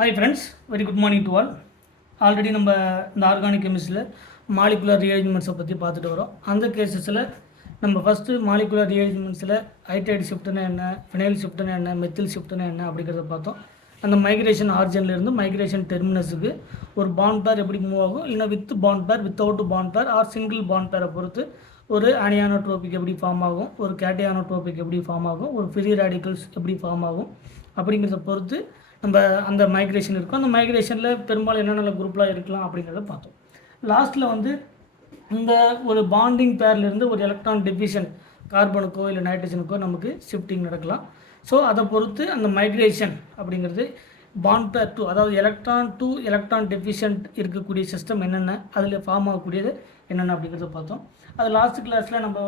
Hi friends, very good morning to all. Already நம்ம இந்த organic கெமிஸ்ட்ரியில் molecular ரீஅரேஞ்ச்மெண்ட்ஸை பற்றி பார்த்துட்டு வரோம். அந்த கேசஸில் நம்ம ஃபஸ்ட்டு மாலிகுலர் ரீஅரேஞ்ச்மெண்ட்ஸில் ஹைட்ரைடு ஷிஃப்ட்னா என்ன, ஃபினைல் ஷிஃப்ட்னா என்ன, மெத்தில் ஷிஃப்ட்னா என்ன அப்படிங்கிறத பார்த்தோம். அந்த மைக்ரேஷன் ஆரிஜின்லேருந்து மைக்ரேஷன் டெர்மினஸுக்கு ஒரு பாண்ட் பேர் எப்படி மூவ் ஆகும், இல்லைனா with bond pair, without bond pair or single bond பேரை பொறுத்து ஒரு ஆனியானோட்ரோபிக் எப்படி ஃபார்ம் ஆகும், ஒரு கேட்டியானோட்ரோபிக் எப்படி ஃபார்ம் ஆகும், ஒரு ஃப்ரீ ரேடிக்கல்ஸ் எப்படி ஃபார்ம் ஆகும் அப்படிங்கிறத பொறுத்து நம்ம அந்த மைக்ரேஷன் இருக்கும். அந்த மைக்ரேஷனில் பெரும்பாலும் என்னென்ன குரூப்லாம் இருக்கலாம் அப்படிங்கிறத பார்த்தோம். லாஸ்ட்டில் வந்து இந்த ஒரு பாண்டிங் பேர்லேருந்து ஒரு எலக்ட்ரான் டிவிஷன் கார்பனுக்கோ இல்லை நைட்ரஜனுக்கோ நமக்கு ஷிஃப்டிங் நடக்கலாம். ஸோ அதை பொறுத்து அந்த மைக்ரேஷன் அப்படிங்கிறது பாண்ட் பேர் டூ, அதாவது எலக்ட்ரான் டூ எலக்ட்ரான் டெஃபிஷியன்ட் இருக்கக்கூடிய சிஸ்டம் என்னென்ன, அதில் ஃபார்ம் ஆகக்கூடியது என்னென்ன அப்படிங்கிறத பார்த்தோம். அது லாஸ்ட் கிளாஸில் நம்ம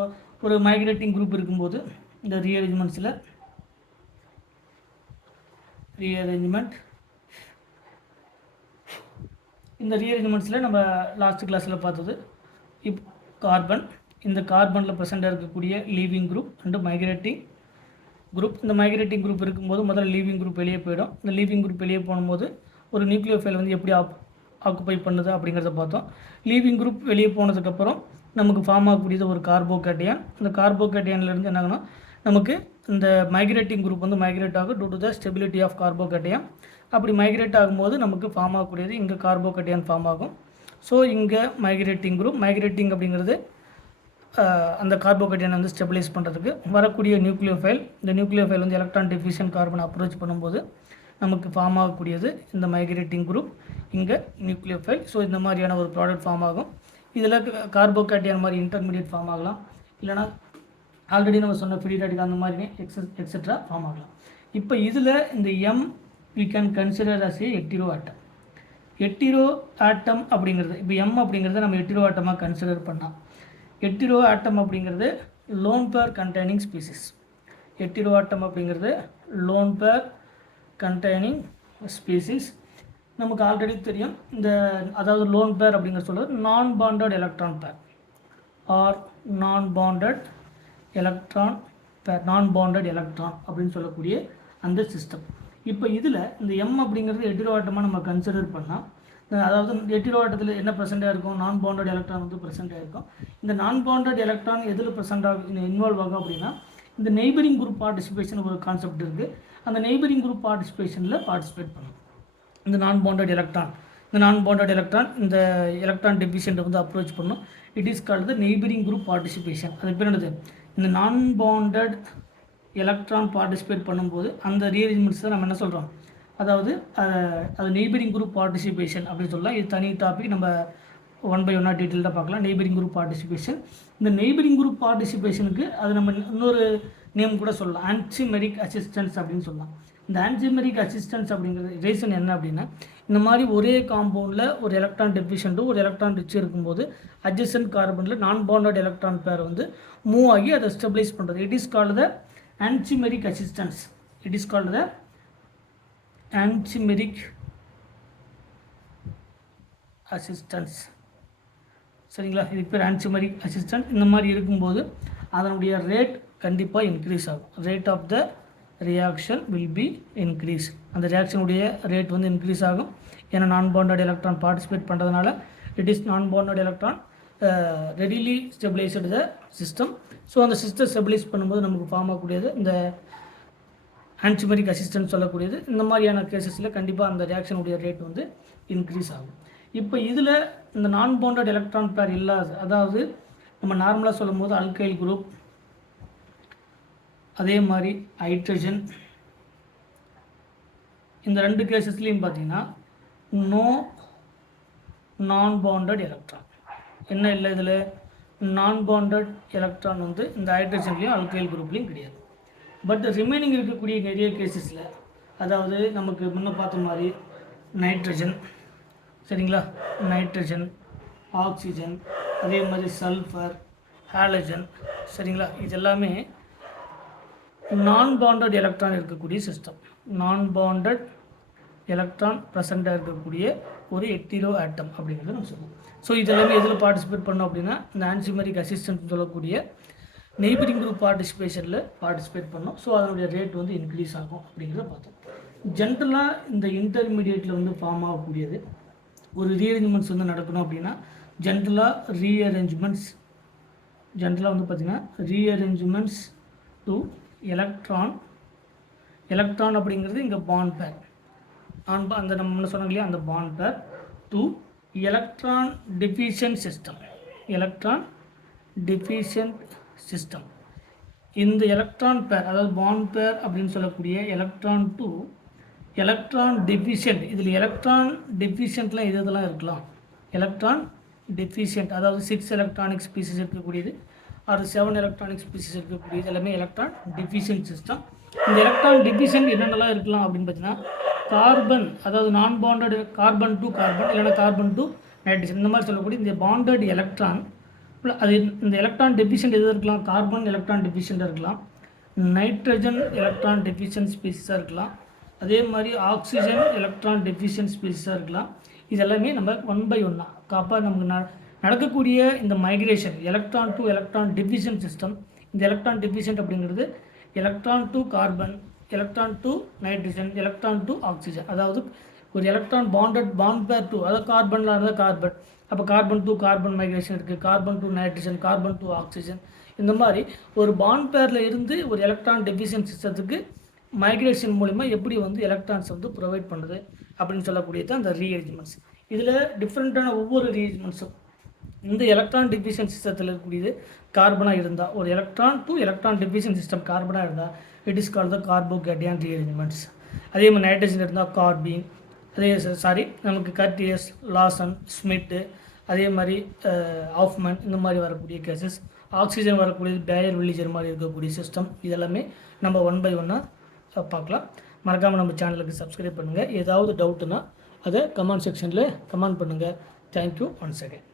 ஒரு மைக்ரேட்டிங் குரூப் இருக்கும்போது இந்த ரீஅரேஞ்ச்மெண்ட்ஸில் இந்த ரீஅரேஞ்ச்மெண்ட்ஸில் நம்ம லாஸ்ட் கிளாஸில் பார்த்தது கார்பன், இந்த கார்பனில் ப்ரெசென்ட்டாக இருக்கக்கூடிய leaving group and migrating group. இந்த மைக்ரேட்டிங் குரூப் இருக்கும்போது முதல்ல லீவிங் குரூப் வெளியே போயிடும். இந்த லீவிங் குரூப் வெளியே போகும்போது ஒரு நியூக்ளியோஃபைல் வந்து எப்படி ஆக்குப்பை பண்ணுது அப்படிங்கிறத பார்த்தோம். லீவிங் குரூப் வெளியே போனதுக்கப்புறம் நமக்கு ஃபார்ம் ஆகக்கூடியது ஒரு கார்போகேட்டியான். இந்த கார்போகேட்டியான்லேருந்து என்னங்கன்னா நமக்கு இந்த மைக்ரேட்டிங் குரூப் வந்து மைக்ரேட் ஆகும் due the stability of carbocation. அப்படி மைக்ரேட் ஆகும்போது நமக்கு ஃபார்ம் ஆகக்கூடியது இங்கே கார்போகேட்டியான் ஃபார்ம் ஆகும். ஸோ இங்கே மைக்ரேட்டிங் குரூப், மைக்ரேட்டிங் அப்படிங்கிறது அந்த கார்போகேட்டியான் வந்து ஸ்டெபிலைஸ் பண்ணுறதுக்கு வரக்கூடிய நியூக்ளியோஃபைல். இந்த நியூக்ளியோஃபைல் வந்து எலக்ட்ரான் டெஃபிஷியன்ட் கார்பன் அப்ரோச் பண்ணும்போது நமக்கு ஃபார்ம் ஆகக்கூடியது இந்த மைக்ரேட்டிங் குரூப், இங்கே நியூக்ளியோஃபைல். ஸோ இந்த மாதிரியான ஒரு ப்ராடக்ட் ஃபார்ம் ஆகும். இதில் கார்போகேட்டியான் மாதிரி இன்டர்மீடியட் ஃபார்ம் ஆகலாம், இல்லைனா ஆல்ரெடி நம்ம சொன்ன ஃப்ரீ ரேடிக்கல் அந்த மாதிரி எக்ஸெட்ரா ஃபார்ம் ஆகலாம். இப்போ இதில் இந்த M we can consider as a heteroatom. Heteroatom அப்படிங்கிறது இப்போ எம் அப்படிங்கிறத நம்ம ஹெட்டிரோ ஆட்டமாக கன்சிடர் பண்ணலாம். ஹெட்டிரோ ஆட்டம் அப்படிங்கிறது lone pair containing species. Hetero ஆட்டம் அப்படிங்கிறது லோன் பேர் கண்டெய்னிங் ஸ்பீசிஸ். நமக்கு ஆல்ரெடி தெரியும் இந்த, அதாவது லோன் பேர் அப்படிங்கிற சொல்கிறது நான் பாண்டட் எலக்ட்ரான் பேர் ஆர் நான் பாண்டட் எலக்ட்ரான் பேர், நான் பாண்டட் எலக்ட்ரான் அப்படின்னு சொல்லக்கூடிய அந்த சிஸ்டம். இப்போ இதில் இந்த எம் அப்படிங்கிறது ஹெட்டிரோ ஆட்டமாக நம்ம கன்சிடர் பண்ணால், அதாவது ஹெட்டிரோ ஆட்டத்தில் என்ன ப்ரெசென்ட்டாக இருக்கும், நான் பாண்டட் எலக்ட்ரான் வந்து ப்ரெசென்ட்டாக இருக்கும். இந்த நான் பாண்டட் எலக்ட்ரான் எதில் ப்ரெசென்ட்டாக இன்வால்வ் ஆகும் அப்படின்னா இந்த நெய்பரிங் குரூப் பார்ட்டிசிபேஷன் ஒரு கான்செப்ட் இருக்குது. அந்த நெய்பரிங் குரூப் பார்ட்டிசிபேஷனில் பார்ட்டிசிபேட் பண்ணும் இந்த நான் பாண்டட் எலக்ட்ரான். இந்த நான் பாண்டட் எலக்ட்ரான் இந்த எலக்ட்ரான் டெஃபிஷியன்ட்டை வந்து அப்ரோச் பண்ணும். It is called the neighbouring group participation. அது பேர் என்னது, இந்த நான் பாண்டட் எலக்ட்ரான் பார்ட்டிசிபேட் பண்ணும்போது அந்த ரீஅரேஞ்ச்மெண்ட்ஸ் தான் நம்ம என்ன சொல்கிறோம், அதாவது அது நெய்பரிங் குரூப் பார்ட்டிசிபேஷன் அப்படின்னு சொல்லலாம். இது தனி டாபிக், நம்ம 1 by 1 டீட்டெயில்டாக பார்க்கலாம். Neighbouring group participation. இந்த நெய்பரிங் குரூப் பார்ட்டிசிபேஷனுக்கு அது நம்ம இன்னொரு நேம் கூட சொல்லலாம், ஆன்டிமெரிக் அசிஸ்டன்ஸ் அப்படின்னு சொல்லலாம். இந்த ஆன்டிமெரிக் அசிஸ்டன்ஸ் அப்படிங்கிறது ரீசன் என்ன அப்படின்னா, இந்த மாதிரி ஒரே காம்பவுண்டில் ஒரு எலக்ட்ரான் டெஃபிஷியன்ட்டும் ஒரு எலக்ட்ரான் ரிச் இருக்கும்போது அட்ஜசன்ட் கார்பனில் நான் பாண்டட் எலக்ட்ரான் பேர் வந்து மூவ் ஆகி அதை ஸ்டெபிலைஸ் பண்ணுறது. It is called the anchimeric assistance. It is called the anchimeric assistance. சரிங்களா, இதுக்கு பேர் ஆன்டிமெரிக் அசிஸ்டன்ஸ். இந்த மாதிரி இருக்கும்போது அதனுடைய ரேட் கண்டிப்பாக இன்க்ரீஸ் ஆகும். Rate of the reaction will be increase. அந்த ரியாக்ஷனுடைய ரேட் வந்து இன்க்ரீஸ் ஆகும். ஏன்னா நான் பாண்டட் எலக்ட்ரான் பார்ட்டிசிபேட் பண்ணுறதுனால it is non bonded electron readily stabilized the system. So அந்த சிஸ்டம் ஸ்டெபிலைஸ் பண்ணும்போது நமக்கு ஃபார்ம் ஆகக்கூடியது இந்த ஆன்டிமெரிக் அசிஸ்டன்ஸ் சொல்லக்கூடியது. இந்த மாதிரியான கேசஸில் கண்டிப்பாக அந்த ரியாக்ஷனுடைய ரேட் வந்து இன்க்ரீஸ் ஆகும். இப்போ இதில் இந்த நான் பாண்டட் எலக்ட்ரான் பேர் இல்லாத, அதாவது நம்ம நார்மலாக சொல்லும் போது அல்கைல் குரூப், அதே மாதிரி ஹைட்ரஜன், இந்த ரெண்டு கேசஸ்லேயும் பார்த்தீங்கன்னா நோ நான் பாண்டட் எலக்ட்ரான். என்ன இல்லை, இதில் நான் பாண்டட் எலக்ட்ரான் வந்து இந்த ஹைட்ரஜன்லேயும் அல்கைல் குரூப்லேயும் கிடையாது. பட் ரிமைனிங் இருக்கக்கூடிய நிறைய கேசஸில், அதாவது நமக்கு முன்ன பார்த்த மாதிரி நைட்ரஜன், சரிங்களா, நைட்ரஜன், ஆக்சிஜன், அதே மாதிரி சல்ஃபர், ஹாலஜன், சரிங்களா, இது எல்லாமே நான் பாண்டட் எலக்ட்ரான் இருக்கக்கூடிய சிஸ்டம். நான் பாண்டட் எலக்ட்ரான் ப்ரெசண்ட்டாக இருக்கக்கூடிய ஒரு ஹெட்டிரோ ஆட்டம் அப்படிங்கிறத நம்ம சொல்லுவோம். ஸோ இதெல்லாமே எதில் பார்ட்டிசிபேட் பண்ணோம் அப்படின்னா இந்த ஆன்டிமெரிக் அசிஸ்டன்ஸ் சொல்லக்கூடிய நெய்பரிங் குரூப் பார்ட்டிசிபேஷனில் பார்ட்டிசிபேட் பண்ணோம். ஸோ அதனுடைய ரேட் வந்து இன்க்ரீஸ் ஆகும் அப்படிங்கிறத பார்த்தோம். ஜென்ரலாக இந்த இன்டர்மீடியேட்டில் வந்து ஃபார்ம் ஆகக்கூடியது ஒரு ரீஅரேஞ்ச்மெண்ட்ஸ் வந்து நடக்கணும் அப்படின்னா ஜென்ரலாக வந்து பார்த்திங்கன்னா ரீஅரேஞ்ச்மெண்ட்ஸ் டு எலக்ட்ரான் அப்படிங்கிறது இங்கே பாண்ட் பேர் அந்த நம்ம என்ன சொன்னோம் இல்லையா அந்த பாண்ட் பேர் டு எலக்ட்ரான் டெஃபிஷியன்ட் சிஸ்டம் இந்த எலக்ட்ரான் பேர் அதாவது பாண்ட் பேர் அப்படின்னு சொல்லக்கூடிய எலக்ட்ரான் டு எலக்ட்ரான் டெஃபிஷியன்ட். இதில் எலக்ட்ரான் டெஃபிஷியன்ட்லாம் இதெல்லாம் இருக்கலாம். எலக்ட்ரான் டெஃபிஷியன்ட் அதாவது 6 எலக்ட்ரானிக் ஸ்பீசிஸ் இருக்கக்கூடியது அது 7 எலக்ட்ரானிக் ஸ்பீசிஸ் இருக்கக்கூடியது எல்லாமே எலக்ட்ரான் டெஃபிஷியன்ட் சிஸ்டம். இந்த எலக்ட்ரான் டெஃபிஷியன்ட் என்னென்னலாம் இருக்கலாம் அப்படின்னு பார்த்தீங்கன்னா கார்பன் அதாவது நான் பாண்டட் கார்பன் டு கார்பன் இல்லைனா கார்பன் டு நைட்ரஜன் இந்த மாதிரி சொல்லக்கூடிய இந்த பாண்டட் எலக்ட்ரான் அது இந்த எலக்ட்ரான் டெஃபிஷியன்ட் எது இருக்கலாம் கார்பன் எலக்ட்ரான் டெஃபிஷியண்ட்டாக இருக்கலாம் நைட்ரஜன் எலக்ட்ரான் டெஃபிஷியன்ட் ஸ்பீசிஸாக இருக்கலாம் அதே மாதிரி ஆக்சிஜன் எலக்ட்ரான் டெஃபிஷியன்ட் ஸ்பீசிஸாக இருக்கலாம். இது எல்லாமே நம்ம 1 by 1 அப்போ நமக்கு நடக்கக்கூடிய இந்த migration electron to electron deficient system. இந்த எலக்ட்ரான் டெஃபிஷியன்ட் அப்படிங்கிறது electron to carbon electron to nitrogen electron to oxygen அதாவது ஒரு எலக்ட்ரான் பாண்ட் பேர் டூ அதாவது கார்பனில் இருந்தால் கார்பன் அப்போ கார்பன் டு கார்பன் மைக்ரேஷன் இருக்குது carbon to nitrogen carbon to oxygen இந்த மாதிரி ஒரு பாண்ட் பேரில் இருந்து ஒரு எலக்ட்ரான் டெஃபிஷியன்ட் சிஸ்டத்துக்கு மைக்ரேஷன் மூலிமா எப்படி வந்து எலக்ட்ரான்ஸ் வந்து ப்ரொவைட் பண்ணுறது அப்படின்னு சொல்லக்கூடியது அந்த ரீஅரேஞ்ச்மெண்ட்ஸ். இதில் டிஃப்ரெண்ட்டான ஒவ்வொரு ரீஅரேஞ்ச்மெண்ட்ஸும் இந்த எலக்ட்ரான் டெஃபிஷியன்ட் சிஸ்டத்தில் இருக்கக்கூடியது கார்பனாக இருந்தால் ஒரு electron to electron deficient system கார்பனாக இருந்தால் it is called the carbocation rearrangements. அதே மாதிரி நைட்ரஜன் இருந்தால் கார்பீன் நமக்கு கர்டியஸ் லாசன் ஸ்மிட்டு அதே மாதிரி ஆஃப்மன் இந்த மாதிரி வரக்கூடிய கேசஸ் ஆக்சிஜன் வரக்கூடியது பேயர் வில்லிஜர் மாதிரி இருக்கக்கூடிய சிஸ்டம் இதெல்லாமே நம்ம 1 by 1 பார்க்கலாம். மறக்காமல் நம்ம சேனலுக்கு சப்ஸ்கிரைப் பண்ணுங்கள். ஏதாவது டவுட்டுன்னா அதை கமெண்ட் செக்ஷனில் கமெண்ட் பண்ணுங்கள். Thank you once again.